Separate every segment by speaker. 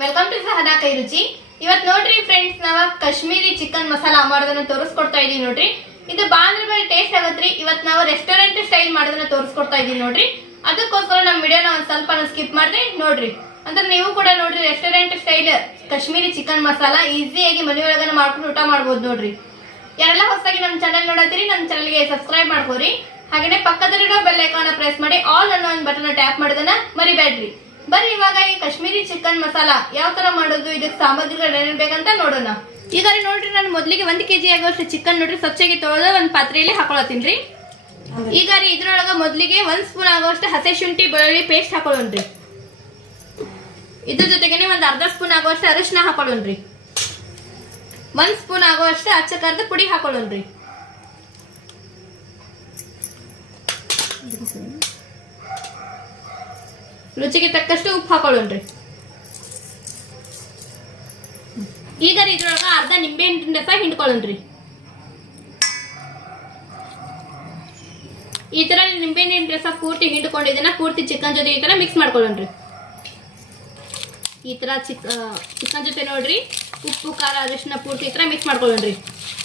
Speaker 1: Welcome to Sahana ಕೈ ರುಚಿ ಇವತ್ ನೋಡ್ರಿ ಫ್ರೆಂಡ್ಸ್ ನಾವ ಕಾಶ್ಮೀರಿ ಚಿಕನ್ ಮಸಾಲಾ ಮಾಡೋದನ್ನ ತೋರಿಸ್ಕೊಡ್ತಾ ಇದೀವಿ ನೋಡ್ರಿ. ಇದು ಬಾಂದ್ರ ಬೇರೆ ಟೇಸ್ಟ್ ಆಗತ್ರಿ. ಇವತ್ ನಾವು ರೆಸ್ಟೋರೆಂಟ್ ಸ್ಟೈಲ್ ಮಾಡೋದನ್ನ ತೋರಿಸ್ಕೊಡ್ತಾ ಇದೀವಿ ನೋಡ್ರಿ. ಅದಕ್ಕೋಸ್ಕರ ನಮ್ಮ ವಿಡಿಯೋನ ಒಂದ್ ಸ್ವಲ್ಪ ಸ್ಕಿಪ್ ಮಾಡ್ರಿ ನೋಡ್ರಿ. ಅಂದ್ರೆ ನೀವು ಕೂಡ ನೋಡ್ರಿ restaurant style Kashmiri chicken masala ಈಸಿಯಾಗಿ ಮನೆ ಒಳಗನ ಮಾಡ್ಕೊಂಡು ಊಟ ಮಾಡ್ಬೋದು ನೋಡ್ರಿ. ಯಾರೆಲ್ಲ ಹೊಸದಾಗಿ ನಮ್ಮ ಚಾನಲ್ ನೋಡತ್ತೀರಿ, ನಮ್ಮ ಚಾನಲ್ಗೆ ಸಬ್ಸ್ಕ್ರೈಬ್ ಮಾಡ್ಕೋರಿ. ಹಾಗೇನೆ ಪಕ್ಕದಲ್ಲಿರೋ ಬೆಲ್ ಐಕಾನ್ ಪ್ರೆಸ್ ಮಾಡಿ ಆಲ್ ಅನ್ನೋ ಒಂದು ಬಟನ್ ಟ್ಯಾಪ್ ಮಾಡೋದನ್ನ ಮರಿಬೇಡ್ರಿ. ಬರ್ರಿ ಇವಾಗ ಈ ಕಾಶ್ಮೀರಿ ಚಿಕನ್ ಮಸಾಲ. ಯಾವ ತರ ಮಾಡೋದು? ಇದಕ್ಕೆ ಸಾಮಗ್ರಿಗಳು ಬೇಕಂತ ನೋಡೋಣ. ಈಗ ರೀ ನೋಡ್ರಿ, ನಾನು ಮೊದಲಿಗೆ ಒಂದ್ ಕೆಜಿ ಆಗೋಷ್ಟು ಚಿಕನ್ ನೋಡ್ರಿ, ಸ್ವಚ್ಛಗೆ ತೊಳೆದ ಒಂದು ಪಾತ್ರೆಯಲ್ಲಿ ಹಾಕೊಳತ್ತೀನ್ರಿ ಈಗ ರೀ ಇದ್ರೊಳಗೆ ಮೊದಲಿಗೆ ಒಂದು ಸ್ಪೂನ್ ಆಗೋಷ್ಟು ಹಸೆ ಶುಂಠಿ ಬೆಳ್ಳುಳ್ಳಿ ಪೇಸ್ಟ್ ಹಾಕೊಳ್ಳೋಣ್ರಿ ಇದ್ರ ಜೊತೆಗೆ ಒಂದು ಅರ್ಧ ಸ್ಪೂನ್ ಆಗೋಷ್ಟು ಅರಿಶಿನ ಹಾಕೊಳ್ಳೋಣ್ರಿ ಒಂದು ಸ್ಪೂನ್ ಆಗೋಷ್ಟು ಕರೆದು ಪುಡಿ ಹಾಕೊಳ್ಳೋಣ್ರಿ ರುಚಿಗೆ ತಕ್ಕಷ್ಟು ಉಪ್ಪು ಹಾಕೊಳ್ಳೋಣ್ರಿ. ಈಗ ಇದ್ರೊಳಗೆ ಅರ್ಧ ನಿಂಬೆ ರಸ ಹಿಂಡ್ಕೊಳ್ಳೋಣ್ರಿ. ಈ ಥರ ನಿಂಬೆ ಹಣ್ಣಿನ ರಸ ಪೂರ್ತಿ ಹಿಂಡ್ಕೊಂಡು ಪೂರ್ತಿ ಚಿಕನ್ ಜೊತೆ ಈ ಥರ ಮಿಕ್ಸ್ ಮಾಡ್ಕೊಳ್ಳೋಣ್ರಿ. ಈ ಥರ ಚಿಕ್ ಚಿಕನ್ ಜೊತೆ ನೋಡ್ರಿ, ಉಪ್ಪು, ಖಾರ, ಅರಿಶಿನ ಪೂರ್ತಿ ಈ ಥರ ಮಿಕ್ಸ್ ಮಾಡ್ಕೊಳ್ಳೋಣ್ರಿ.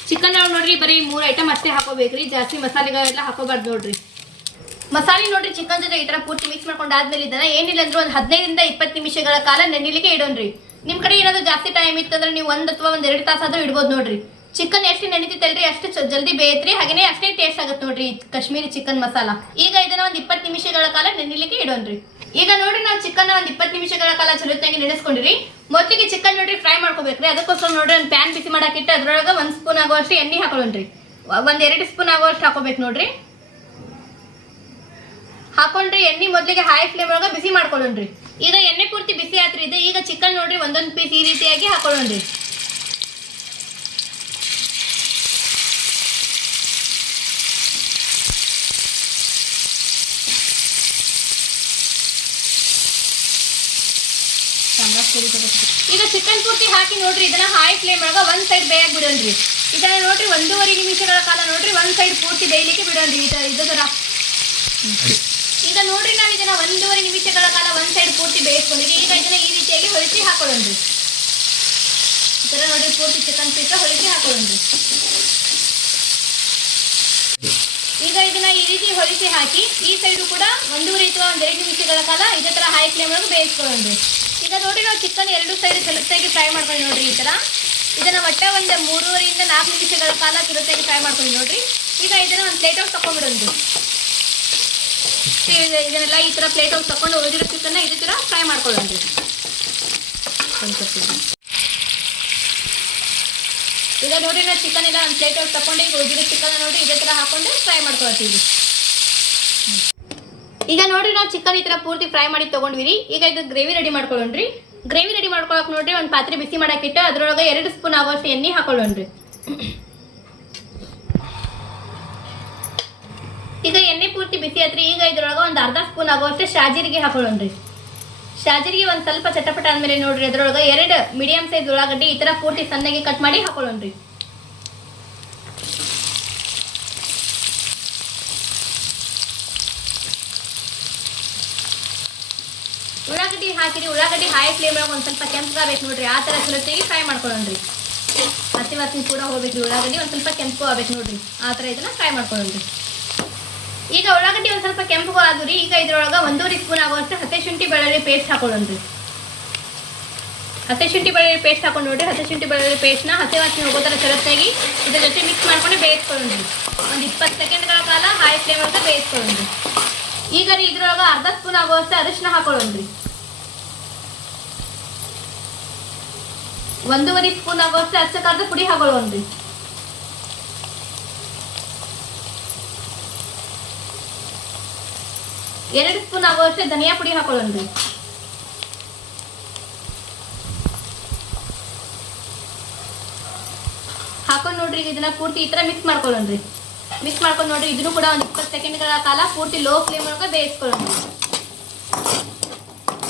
Speaker 1: ಚಿಕನ್ ನೋಡ್ರಿ, ಬರೀ ಮೂರು ಐಟಮ್ ಅಷ್ಟೇ ಹಾಕೋಬೇಕ್ರಿ, ಜಾಸ್ತಿ ಮಸಾಲೆಗಳೆಲ್ಲ ಹಾಕೋಬಾರ್ದು ನೋಡ್ರಿ. ಮಸಾಲೆ ನೋಡ್ರಿ ಚಿಕನ್ ಜೊತೆ ಈ ತರ ಪೂರ್ತಿ ಮಿಕ್ಸ್ ಮಾಡ್ಕೊಂಡು ಆದ್ಮೇಲೆ ಇದನ್ನ ಏನಿಲ್ಲ ಅಂದ್ರೆ ಒಂದು ಹದಿನೈದರಿಂದ ಇಪ್ಪತ್ತು ನಿಮಿಷಗಳ ಕಾಲ ನೆನಿಲಿಕ್ಕೆ ಇಡೋಣ್ರಿ. ನಿಮ್ ಕಡೆ ಏನಾದ್ರು ಜಾಸ್ತಿ ಟೈಮ್ ಇತ್ತಂದ್ರೆ ನೀವು ಒಂದ್ ಅಥವಾ ಒಂದ್ ಎರಡು ತಾಸಾದ್ರೂ ಇಡ್ಬೋದು ನೋಡ್ರಿ. ಚಿಕನ್ ಎಷ್ಟು ನೆನಿತೈತಲ್ರಿ ಅಷ್ಟು ಜಲ್ದಿ ಬೇಯತ್ರಿ, ಹಾಗೇನೆ ಅಷ್ಟೇ ಟೇಸ್ಟ್ ಆಗುತ್ತೆ ನೋಡ್ರಿ ಕಾಶ್ಮೀರಿ ಚಿಕನ್ ಮಸಾಲ. ಈಗ ಇದನ್ನ ಒಂದ್ ಇಪ್ಪತ್ತು ನಿಮಿಷಗಳ ಕಾಲ ನೆನಿಲಿಕ್ಕೆ ಇಡೋಣ್ರಿ. ಈಗ ನೋಡ್ರಿ ನಾವು ಚಿಕನ್ ಒಂದ್ ಇಪ್ಪತ್ತು ನಿಮಿಷಗಳ ಕಾಲ ಚಲೋತ್ತಾಗಿ ನೆನೆಸ್ಕೊಂಡಿರಿ. ಮೊದಲಿಗೆ ಚಿಕನ್ ನೋಡ್ರಿ ಫ್ರೈ ಮಾಡ್ಕೋಬೇಕ್ರಿ. ಅದಕ್ಕೋಸ್ಕರ ನೋಡ್ರಿ ಒಂದು ಪ್ಯಾನ್ ಬಿಸಿ ಮಾಡಾಕಿಟ್ಟು ಅದ್ರೊಳಗೆ ಒಂದ್ ಸ್ಪೂನ್ ಆಗುವಷ್ಟು ಎಣ್ಣೆ ಹಾಕೊಳ್ಳೋಣ್ರಿ. ಒಂದ್ ಎರಡು ಸ್ಪೂನ್ ಆಗುವಷ್ಟು ಹಾಕೋಬೇಕು ನೋಡ್ರಿ. ಹಾಕೊಂಡ್ರಿ ಎಣ್ಣೆ ಮೊದಲಿಗೆ ಹೈ ಫ್ಲೇಮ್ ಒಳಗೆ ಬಿಸಿ ಮಾಡ್ಕೊಳ್ಳೋಣ್ರಿ. ಈಗ ಎಣ್ಣೆ ಪೂರ್ತಿ ಬಿಸಿ ಆತ್ರಿ, ಇದೆ ಈಗ ಚಿಕನ್ ನೋಡ್ರಿ, ಒಂದೊಂದು ಪೀಸ್ ಈ ರೀತಿಯಾಗಿ ಹಾಕೊಳ್ಳೋಣ್ರಿ. ಈಗ ಚಿಕನ್ ಪೂರ್ತಿ ಹಾಕಿ ನೋಡ್ರಿ, ಇದನ್ನ ಹೈ ಫ್ಲೇಮ್ ಒಳಗ ಒಂದ್ ಸೈಡ್ ಬೇಯಕ್ ಬಿಡೋಣ್ರಿ. ಇದನ್ನ ನೋಡ್ರಿ, ಒಂದೂವರೆ ನಿಮಿಷಗಳ ಕಾಲ ನೋಡ್ರಿ, ಒಂದ್ ಸೈಡ್ ಪೂರ್ತಿ ಬೇಯಲಿಕ್ಕೆ ಬಿಡೋಣ್ರಿ ಇದರ ತರ ಇದು ತರ ಈಗ ನೋಡ್ರಿ ನಾವು ಇದನ್ನ ಒಂದೂವರೆ ನಿಮಿಷಗಳ ಕಾಲ ಒಂದ್ ಸೈಡ್ ಪೂರ್ತಿ ಬೇಯಿಸ್ಕೊಂಡಿದ್ವಿ. ಈಗ ಇದನ್ನ ಈ ರೀತಿಯಾಗಿ ಹೊಲಿಸಿ ಹಾಕೊಳ್ಳೋಣ್ರಿ. ಈ ತರ ನೋಡ್ರಿ ಪೂರ್ತಿ ಚಿಕನ್ ಪೀಸ್ ಹೊಲಿಸಿ ಹಾಕೊಳ್ಳೋಣ್ರಿ. ಈಗ ಇದನ್ನ ಈ ರೀತಿ ಹೊಲಿಸಿ ಹಾಕಿ ಈ ಸೈಡು ಕೂಡ ಒಂದೂವರೆ ಅಥವಾ ಒಂದೆರಡು ನಿಮಿಷಗಳ ಕಾಲ ಇದೇ ತರ ಹೈ ಫ್ಲೇಮ್ ಒಳಗೆ ಬೇಯಿಸ್ಕೊಳ್ಳೋಣ್ರಿ. ಈಗ ನೋಡಿ ನಾವು ಚಿಕನ್ ಎರಡು ಸೈಡ್ ಚಲತ್ತಾಗಿ ಫ್ರೈ ಮಾಡ್ಕೊಂಡು ನೋಡ್ರಿ ಈ ತರ. ಇದನ್ನ ಒಟ್ಟ ಒಂದು ಮೂರುವರೆಯಿಂದ ನಾಲ್ಕು ನಿಮಿಷಗಳ ಕಾಲ ತುರತಾಗಿ ಫ್ರೈ ಮಾಡ್ಕೊಂಡು ನೋಡ್ರಿ. ಈಗ ಇದನ್ನ ಒಂದು ಪ್ಲೇಟ್ ಒಳಗೆ ತಕೊಂಡ್ಬಿಡೋಣ್ರಿ ಇದು- ಇದನ್ನೆಲ್ಲ ಈ ತರ ಪ್ಲೇಟ್ ಒಳಗೆ ತಕೊಂಡು ಚಿಕನ್ನ ಇದೇ ತರ ಫ್ರೈ ಮಾಡ್ಕೊಳ್ಳಿ ಈಗ ನೋಡಿ ನಾವು ಚಿಕನ್ ಎಲ್ಲ ಒಂದು ಪ್ಲೇಟ್ ಒಳಗೆ ತಕೊಂಡು ಈಗ ಉಳಿದಿರೋ ಚಿಕನ್ ನೋಡಿ ಇದೇ ತರ ಹಾಕೊಂಡು ಫ್ರೈ ಮಾಡ್ಕೊಳ್ತೀವಿ. ಈಗ ನೋಡಿ ನಾವು ಚಿಕನ್ ಈ ತರ ಪೂರ್ತಿ ಫ್ರೈ ಮಾಡಿ ತಗೊಂಡ್ವಿರಿ. ಈಗ ಇದು ಗ್ರೇವಿ ರೆಡಿ ಮಾಡ್ಕೊಳ್ಳೋಣ್ರಿ. ಗ್ರೇವಿ ರೆಡಿ ಮಾಡ್ಕೊಳಕ್ ನೋಡ್ರಿ ಒಂದು ಪಾತ್ರೆ ಬಿಸಿ ಮಾಡಾಕಿಟ್ಟು ಅದರೊಳಗೆ ಎರಡು ಸ್ಪೂನ್ ಆಗೋಷ್ಟು ಎಣ್ಣೆ ಹಾಕೊಳ್ಳೋಣ್ರಿ. ಈಗ ಎಣ್ಣೆ ಪೂರ್ತಿ ಬಿಸಿ ಆತ್ರಿ ಈಗ ಇದ್ರೊಳಗೆ ಒಂದು ಅರ್ಧ ಸ್ಪೂನ್ ಆಗುವಷ್ಟು ಶಾಜಿರಿಗೆ ಹಾಕೊಳ್ಳೋಣ್ರಿ. ಶಾಜಿರಿಗೆ ಒಂದು ಸ್ವಲ್ಪ ಚಟಪಟ ಆದ್ಮೇಲೆ ನೋಡ್ರಿ, ಅದ್ರೊಳಗೆ ಎರಡು ಮೀಡಿಯಂ ಸೈಜ್ ಉಳ್ಳಾಗಡ್ಡಿ ಈ ತರ ಪೂರ್ತಿ ಸಣ್ಣಗೆ ಕಟ್ ಮಾಡಿ ಹಾಕೊಳ್ಳೋಣ್ರಿ. ಉಳ್ಳಾಗಡ್ಡಿ ಹಾಕಿರಿ, ಉಳ್ಳಾಗಡ್ಡಿ ಹೈ ಫ್ಲೇಮ್ ಒಳಗೆ ಒಂದು ಸ್ವಲ್ಪ ಕೆಂಪಗಾಗಬೇಕು ನೋಡ್ರಿ, ಆ ಥರ ಚಲೋತ್ತಾಗಿ ಫ್ರೈ ಮಾಡ್ಕೊಳ್ಳೋಣ್ರಿ. ಹಸಿ ವಾಸನೆ ಕೂಡ ಹೋಗ್ಬೇಕ್ರಿ, ಉಳ್ಳಾಗಡ್ಡಿ ಒಂದು ಸ್ವಲ್ಪ ಕೆಂಪು ಆಗ್ಬೇಕು ನೋಡ್ರಿ, ಆ ಥರ ಇದನ್ನ ಫ್ರೈ ಮಾಡ್ಕೊಳ್ಳೋಣ್ರಿ. ಈಗ ಉಳ್ಳಾಗಡ್ಡಿ ಒಂದು ಸ್ವಲ್ಪ ಕೆಂಪು ರೀ, ಈಗ ಇದ್ರೊಳಗೆ ಒಂದೂವರೆ ಸ್ಪೂನ್ ಆಗುವಷ್ಟು ಹತ್ತೆ ಶುಂಠಿ ಬೆಳ್ಳುಳ್ಳಿ ಪೇಸ್ಟ್ ಹಾಕೊಳ್ಳೋಣ್ರಿ ಹತ್ತೆ ಶುಂಠಿ ಬೆಳ್ಳುಳ್ಳಿ ಪೇಸ್ಟ್ ಹಾಕೊಂಡು ನೋಡ್ರಿ, ಹತ್ತೆ ಶುಂಠಿ ಬೆಳ್ಳುಳ್ಳಿ ಪೇಸ್ಟ್ನ ಹತ್ತೆ ವಾಸನೆ ಹೋಗೋ ಥರ ಚಲೋತ್ತಾಗಿ ಇದ್ರ ಜೊತೆ ಮಿಕ್ಸ್ ಮಾಡ್ಕೊಂಡು ಬೇಯಿಸ್ಕೊಳ್ಳೋಣ್ರಿ ಒಂದು ಇಪ್ಪತ್ತು ಸೆಕೆಂಡ್ಗಳ ಕಾಲ ಹೈ ಫ್ಲೇಮ್ ಅಂತ ಬೇಯಿಸ್ಕೊಳ್ಳೋಣ್ರಿ ಈಗ ರೀ ಇದ್ರೊಳಗೆ ಅರ್ಧ ಸ್ಪೂನ್ ಆಗುವಷ್ಟು ಅರಿಶಿನ ಹಾಕೊಳ್ಳೋಣ್ರಿ ಒಂದೂವರೆ ಸ್ಪೂನ್ ಆಗುವಷ್ಟು ಅಚ್ಚಕಾರದ ಪುಡಿ ಹಾಕೊಳ್ಳೋಣ್ರಿ ಎರಡು ಸ್ಪೂನ್ ಆಗುವಷ್ಟೇ ಧನಿಯಾ ಪುಡಿ ಹಾಕೊಳ್ಳೋಣ ಹಾಕೊಂಡು ನೋಡ್ರಿ, ಇದನ್ನ ಪೂರ್ತಿ ಈ ತರ ಮಿಕ್ಸ್ ಮಾಡ್ಕೊಳ್ಳೋಣ್ರಿ ಮಿಕ್ಸ್ ಮಾಡ್ಕೊಂಡು ನೋಡ್ರಿ, ಇದನ್ನು ಕೂಡ ಒಂದು ಇಪ್ಪತ್ತು ಸೆಕೆಂಡ್ಗಳ ಕಾಲ ಪೂರ್ತಿ ಲೋ ಫ್ಲೇಮ್ ಒಳಗೆ ಬೇಯಿಸ್ಕೊಳ್ಳೋಣ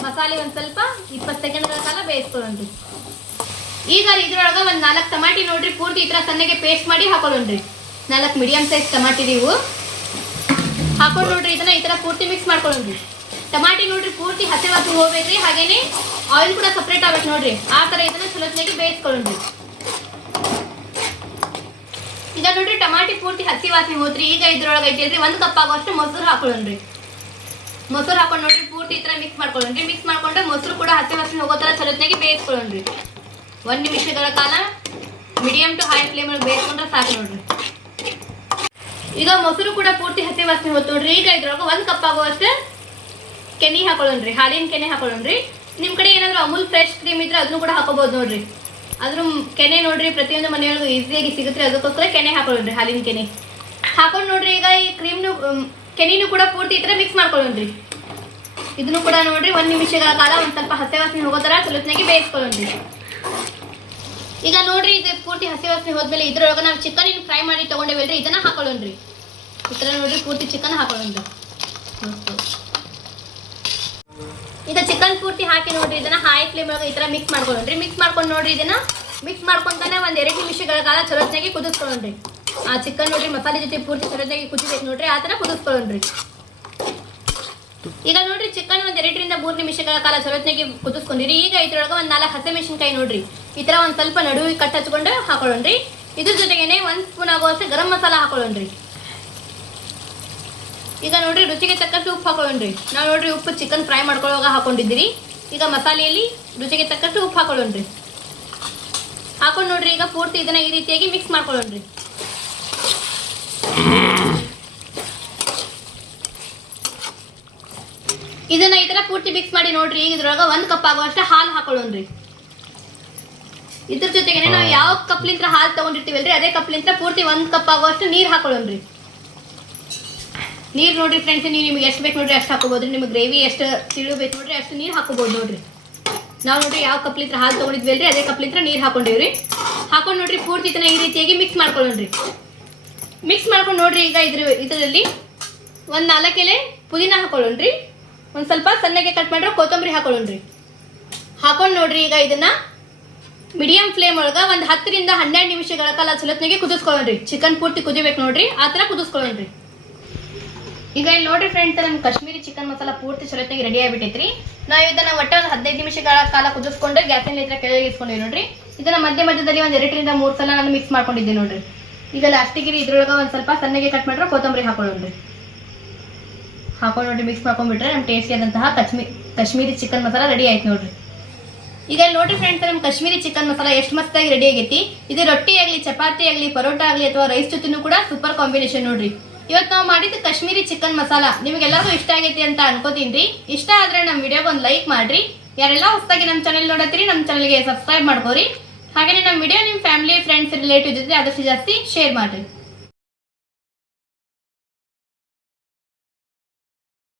Speaker 1: ಮಸಾಲೆ ಒಂದು ಸ್ವಲ್ಪ ಇಪ್ಪತ್ತು ಸೆಕೆಂಡ್ಗಳ ಕಾಲ ಬೇಯಿಸ್ಕೊಳ್ಳೋಣ್ರಿ ಈಗ ಇದ್ರೊಳಗೆ ಒಂದು ನಾಲ್ಕು ಟಮಾಟಿ ನೋಡ್ರಿ, ಪೂರ್ತಿ ಈ ತರ ಸಣ್ಣಗೆ ಪೇಸ್ಟ್ ಮಾಡಿ ಹಾಕೊಳ್ಳೋಣ್ರಿ ನಾಲ್ಕು ಮೀಡಿಯಂ ಸೈಜ್ ಟಮಾಟಿ ಇವು. ಹಾಕೊಂಡು ನೋಡ್ರಿ, ಇದನ್ನ ಈ ತರ ಪೂರ್ತಿ ಮಿಕ್ಸ್ ಮಾಡ್ಕೊಳ್ಳೋದ್ರಿ ಟಮಾಟಿ ನೋಡ್ರಿ, ಪೂರ್ತಿ ಹಸಿ ವಾಸನೆ ಹೋಗ್ಬೇಕ್ರಿ, ಹಾಗೇನೆ ಆಯಿಲ್ ಕೂಡ ಸಪ್ರೇಟ್ ಆಗ್ಬೇಕು ನೋಡ್ರಿ. ಆ ತರ ಇದನ್ನ ಚಲೋತ್ನಾಗಿ ಬೇಯಿಸ್ಕೊಳ್ಳ್ರಿ ಈಗ ನೋಡ್ರಿ, ಟಮಾಟಿ ಪೂರ್ತಿ ಹಸಿ ವಾಸನೆ ಹೋದ್ರಿ, ಈಗ ಇದ್ರೊಳಗೆ ಐತಿಲ್ರಿ ಒಂದು ಕಪ್ ಆಗುವಷ್ಟು ಮೊಸರು ಹಾಕೊಳ್ಳೋಣ್ರಿ ಮೊಸರು ಹಾಕೊಂಡು ನೋಡ್ರಿ, ಪೂರ್ತಿ ಈ ತರ ಮಿಕ್ಸ್ ಮಾಡ್ಕೊಳ್ಳೋಣ್ರಿ ಮಿಕ್ಸ್ ಮಾಡ್ಕೊಂಡ್ರೆ ಮೊಸರು ಕೂಡ ಹಸಿ ವಾಸನೆ ಹೋಗೋ ತರ ಚಲೋತ್ನಾಗಿ ಬೇಯಿಸ್ಕೊಳ್ಳೋಣ್ರಿ ಒಂದ್ ನಿಮಿಷಗಳ ಕಾಲ ಮೀಡಿಯಂ ಟು ಹೈ ಫ್ಲೇಮ್ ಬೇಯಿಸ್ಕೊಂಡ್ರೆ ಸಾಕು ನೋಡ್ರಿ. ಈಗ ಮೊಸರು ಕೂಡ ಪೂರ್ತಿ ಹಸಿ ವಾಸನೆ ಹೋತ್ ನೋಡ್ರಿ. ಈಗ ಇದ್ರೊಳಗೆ ಒಂದು ಕಪ್ ಆಗುವಷ್ಟು ಕೆನೆ ಹಾಕೊಳ್ಳೋಣ್ರಿ. ಹಾಲಿನ ಕೆನೆ ಹಾಕೊಳ್ಳೋಣ್ರಿ. ನಿಮ್ ಕಡೆ ಏನಾದ್ರೂ ಅಮೂಲ್ ಫ್ರೆಶ್ ಕ್ರೀಮ್ ಇದ್ರೆ ಅದನ್ನು ಕೂಡ ಹಾಕೋಬಹುದು ನೋಡ್ರಿ. ಅದ್ರ ಕೆನೆ ನೋಡ್ರಿ, ಪ್ರತಿಯೊಂದು ಮನೆಯೊಳಗೂ ಈಸಿಯಾಗಿ ಸಿಗುತ್ತೆ. ಅದಕ್ಕೋಸ್ಕರ ಕೆನೆ ಹಾಕೊಳ್ಳೋಣ್ರಿ, ಹಾಲಿನ ಕೆನೆ. ಹಾಕೊಂಡು ನೋಡ್ರಿ, ಈಗ ಈ ಕ್ರೀಮ್ನು ಕೆನೆನೂ ಕೂಡ ಪೂರ್ತಿ ಈ ಥರ ಮಿಕ್ಸ್ ಮಾಡ್ಕೊಳ್ಳೋಣ್ರಿ. ಇದನ್ನು ಕೂಡ ನೋಡ್ರಿ, ಒಂದ್ ನಿಮಿಷಗಳ ಕಾಲ ಒಂದ್ ಸ್ವಲ್ಪ ಹಸೆ ವಾಸನೆ ಹೋಗೋತರ ಚಲೋತ್ನಾಗಿ ಬೇಯಿಸ್ಕೊಳ್ಳೋಣ್ರಿ. ಈಗ ನೋಡ್ರಿ, ಇದು ಪೂರ್ತಿ ಹಸಿ ವಾಸನೆ ಹೋದ್ಮೇಲೆ ಇದ್ರೊಳಗೆ ನಾವು ಚಿಕನ್ ಏನು ಫ್ರೈ ಮಾಡಿ ತಗೊಂಡೇವಲ್ರಿ? ಇದನ್ನ ಹಾಕೊಳ್ಳೋಣ್ರಿ. ಈ ಥರ ನೋಡ್ರಿ, ಪೂರ್ತಿ ಚಿಕನ್ ಹಾಕೊಳ್ಳೋಣ್ರಿ. ಈಗ ಚಿಕನ್ ಪೂರ್ತಿ ಹಾಕಿ ನೋಡ್ರಿ, ಇದನ್ನ ಹೈ ಫ್ಲೇಮ್ ಒಳಗೆ ಈ ಥರ ಮಿಕ್ಸ್ ಮಾಡ್ಕೊಳ್ಳೋಣ್ರಿ. ಮಿಕ್ಸ್ ಮಾಡ್ಕೊಂಡು ನೋಡ್ರಿ ಇದನ್ನ. ಮಿಕ್ಸ್ ಮಾಡ್ಕೊಂತಾನೆ ಒಂದ್ ಎರಡು ನಿಮಿಷಗಳ ಕಾಲ ಚಲೋತ್ನಾಗಿ ಕುದಿಸ್ಕೊಳ್ಳೋಣ್ರಿ. ಆ ಚಿಕನ್ ನೋಡ್ರಿ, ಮಸಾಲೆ ಜೊತೆ ಪೂರ್ತಿ ಚಲೋತ್ನಾಗಿ ಕುದಿಬೇಕು ನೋಡ್ರಿ, ಆ ತರ ಕುದಿಸ್ಕೊಳ್ಳೋಣ್ರಿ. ಈಗ ನೋಡ್ರಿ ಚಿಕನ್ ಒಂದ್ ಎರಡರಿಂದ ಮೂರು ನಿಮಿಷಗಳ ಕಾಲ ಚಲೋತ್ನಾಗಿ ಕುದಿಸ್ಕೊಂಡಿರಿ. ಈಗ ಇದ್ರೊಳಗೆ ಒಂದು ನಾಲ್ಕು ಹಸಿಮೆಣಸಿನ್ಕಾಯಿ ನೋಡ್ರಿ. ಈ ಥರ ಒಂದು ಸ್ವಲ್ಪ ನಡುವೆ ಕಟ್ ಹಚ್ಕೊಂಡು ಹಾಕೊಳ್ಳೋಣ್ರಿ. ಇದ್ರ ಜೊತೆಗೇನೆ ಒಂದು ಸ್ಪೂನ್ ಆಗುವಷ್ಟು ಗರಂ ಮಸಾಲ ಹಾಕೊಳ್ಳೋಣ್ರಿ. ಈಗ ನೋಡ್ರಿ ರುಚಿಗೆ ತಕ್ಕಷ್ಟು ಉಪ್ಪು ಹಾಕೊಳ್ಳೋಣ್ರಿ. ನಾವು ನೋಡ್ರಿ ಉಪ್ಪು ಚಿಕನ್ ಫ್ರೈ ಮಾಡ್ಕೊಳ್ಳುವಾಗ ಹಾಕೊಂಡಿದ್ದೀರಿ. ಈಗ ಮಸಾಲೆಯಲ್ಲಿ ರುಚಿಗೆ ತಕ್ಕಷ್ಟು ಉಪ್ಪು ಹಾಕೊಳ್ಳೋಣ್ರಿ. ಹಾಕೊಂಡು ನೋಡ್ರಿ ಈಗ ಪೂರ್ತಿ ಇದನ್ನ ಈ ರೀತಿಯಾಗಿ ಮಿಕ್ಸ್ ಮಾಡ್ಕೊಳ್ಳೋಣ್ರಿ. ಇದನ್ನ ಈ ತರ ಪೂರ್ತಿ ಮಿಕ್ಸ್ ಮಾಡಿ ನೋಡ್ರಿ. ಇದ್ರೊಳಗೆ ಒಂದ್ ಕಪ್ ಆಗುವಷ್ಟು ಹಾಲು ಹಾಕೊಳ್ಳೋಣ್ರಿ. ಇದ್ರ ಜೊತೆಗೆ ನಾವು ಯಾವ ಕಪ್ಲಿಂತ್ರ ಹಾಲು ತಗೊಂಡಿರ್ತೀವಲ್ರಿ ಅದೇ ಕಪ್ಲಿಂತ್ರ ಪೂರ್ತಿ ಒಂದ್ ಕಪ್ ಆಗುವಷ್ಟು ನೀರ್ ಹಾಕೊಳ್ಳೋಣ್ರಿ. ನೀರ್ ನೋಡ್ರಿ ಫ್ರೆಂಡ್ಸ್ ನೀವು ನಿಮ್ಗೆ ಎಷ್ಟು ಬೇಕು ನೋಡ್ರಿ ಅಷ್ಟು ಹಾಕೋಬೋದ್ರಿ. ನಿಮ್ಗೆ ಗ್ರೇವಿ ಎಷ್ಟು ತಿಳು ಬೇಕು ನೋಡ್ರಿ ಅಷ್ಟು ನೀರ್ ಹಾಕೋಬಹುದು ನೋಡ್ರಿ. ನಾವು ನೋಡ್ರಿ ಯಾವ ಕಪ್ಲಿಂತ್ರ ಹಾಲು ತಗೊಂಡಿದ್ವಲ್ರಿ ಅದೇ ಕಪ್ಲಿಂತ್ರ ನೀರ್ ಹಾಕೊಂಡಿವ್ರಿ. ಹಾಕೊಂಡು ನೋಡ್ರಿ ಪೂರ್ತಿ ತನ ಈ ರೀತಿಯಾಗಿ ಮಿಕ್ಸ್ ಮಾಡ್ಕೊಳ್ಳೋಣ್ರಿ. ಮಿಕ್ಸ್ ಮಾಡ್ಕೊಂಡು ನೋಡ್ರಿ ಈಗ ಇದ್ರ ಇದರಲ್ಲಿ ಒಂದ್ ನಾಲ್ಕೆಲೆ ಪುದೀನಾ ಪುದೀನ ಹಾಕೊಳ್ಳೋಣ್ರಿ. ಒಂದ್ ಸ್ವಲ್ಪ ಸಣ್ಣಗೆ ಕಟ್ ಮಾಡಿರೋ ಕೊತ್ತಂಬರಿ ಹಾಕೊಳ್ಳೋಣ್ರಿ. ಹಾಕೊಂಡು ನೋಡ್ರಿ ಈಗ ಇದನ್ನ ಮೀಡಿಯಂ ಫ್ಲೇಮ್ ಒಳಗ ಒಂದು ಹತ್ತರಿಂದ ಹನ್ನೆರಡು ನಿಮಿಷಗಳ ಕಾಲ ಚಲೋತ್ನಾಗೆ ಕುದಿಸ್ಕೊಳ್ಳೋಣ್ರಿ ಚಿಕನ್ ಪೂರ್ತಿ ಕುದಿಬೇಕು ನೋಡ್ರಿ, ಆ ತರ ಕುದಿಸ್ಕೊಳ್ಳೋಣ್ರಿ ಈಗ ಇಲ್ಲಿ ನೋಡ್ರಿ ಫ್ರೆಂಡ್ಸ್ ನಮ್ಮ ಕಾಶ್ಮೀರಿ ಚಿಕನ್ ಮಸಾಲ ಪೂರ್ತಿ ಚಲೋತ್ನಾಗಿ ರೆಡಿ ಆಗಿಬಿಟ್ಟೈತ್ರಿ ನಾವು ಇದನ್ನ ಒಟ್ಟ ಒಂದು ಹದಿನೈದು ನಿಮಿಷಗಳ ಕಾಲ ಕುದಿಸ್ಕೊಂಡು ಗ್ಯಾಸಿನ ಇದ್ರ ಕೆಳಗೆ ಇಸ್ಕೊಂಡಿವಿ ನೋಡ್ರಿ. ಇದನ್ನ ಮಧ್ಯ ಮಧ್ಯದಲ್ಲಿ ಒಂದು ಎರಡರಿಂದ ಮೂರು ಸಲ ನಾನು ಮಿಕ್ಸ್ ಮಾಡ್ಕೊಂಡಿದ್ದೆ ನೋಡ್ರಿ. ಈಗ ಲಾಸ್ಟಿಗೆ ಇದ್ರೊಳಗ ಒಂದು ಸ್ವಲ್ಪ ಸಣ್ಣಗೆ ಕಟ್ ಮಾಡಿದ್ರೆ ಕೊತ್ತಂಬರಿ ಹಾಕೊಳ್ಳೋಣ್ರಿ. ಹಾಕೊಂಡು ನೋಡ್ರಿ ಮಿಕ್ಸ್ ಮಾಡ್ಕೊಂಡ್ಬಿಟ್ರೆ ನಮ್ಮ ಟೇಸ್ಟಿ ಆದಂತಹ ಕಾಶ್ಮೀರಿ ಕಾಶ್ಮೀರಿ ಚಿಕನ್ ಮಸಾಲ ರೆಡಿ ಆಯ್ತು ನೋಡ್ರಿ. ಈಗ ನೋಡಿ ಫ್ರೆಂಡ್ಸ್ ನಮ್ಮ ಕಾಶ್ಮೀರಿ ಚಿಕನ್ ಮಸಾಲ ಎಷ್ಟು ಮಸ್ತಾಗಿ ರೆಡಿ ಆಗೈತಿ. ಇದು ರೊಟ್ಟಿ ಆಗಲಿ, ಚಪಾತಿ ಆಗಲಿ, ಪರೋಟ ಆಗಲಿ ಅಥವಾ ರೈಸ್ ಜೊತೆನೂ ಕೂಡ ಸೂಪರ್ ಕಾಂಬಿನೇಷನ್ ನೋಡ್ರಿ. ಇವತ್ತು ನಾವು ಮಾಡಿದ ಕಾಶ್ಮೀರಿ ಚಿಕನ್ ಮಸಾಲ. ನಿಮಗೆಲ್ಲರಿಗೂ ಇಷ್ಟ ಆಗೈತಿ ಅಂತ ಅನ್ಕೋತೀನಿ ಇಷ್ಟ ಆದ್ರೆ ನಮ್ಮ ವಿಡಿಯೋಗೆ ಒಂದು ಲೈಕ್ ಮಾಡ್ರಿ. ಯಾರೆಲ್ಲ ಹೊಸದಾಗಿ ನಮ್ಮ ಚಾನೆಲ್ ನೋಡತ್ತೀರಿ ನಮ್ಮ ಚಾನಲ್ಗೆ ಸಬ್ಸ್ಕ್ರೈಬ್ ಮಾಡ್ಕೋರಿ. ಹಾಗೆ ನಮ್ಮ ವಿಡಿಯೋ ನಿಮ್ಮ ಫ್ಯಾಮಿಲಿ ಫ್ರೆಂಡ್ಸ್ ರಿಲೇಟಿವ್ ಜೊತೆ ಆದಷ್ಟು ಜಾಸ್ತಿ ಶೇರ್ ಮಾಡ್ರಿ.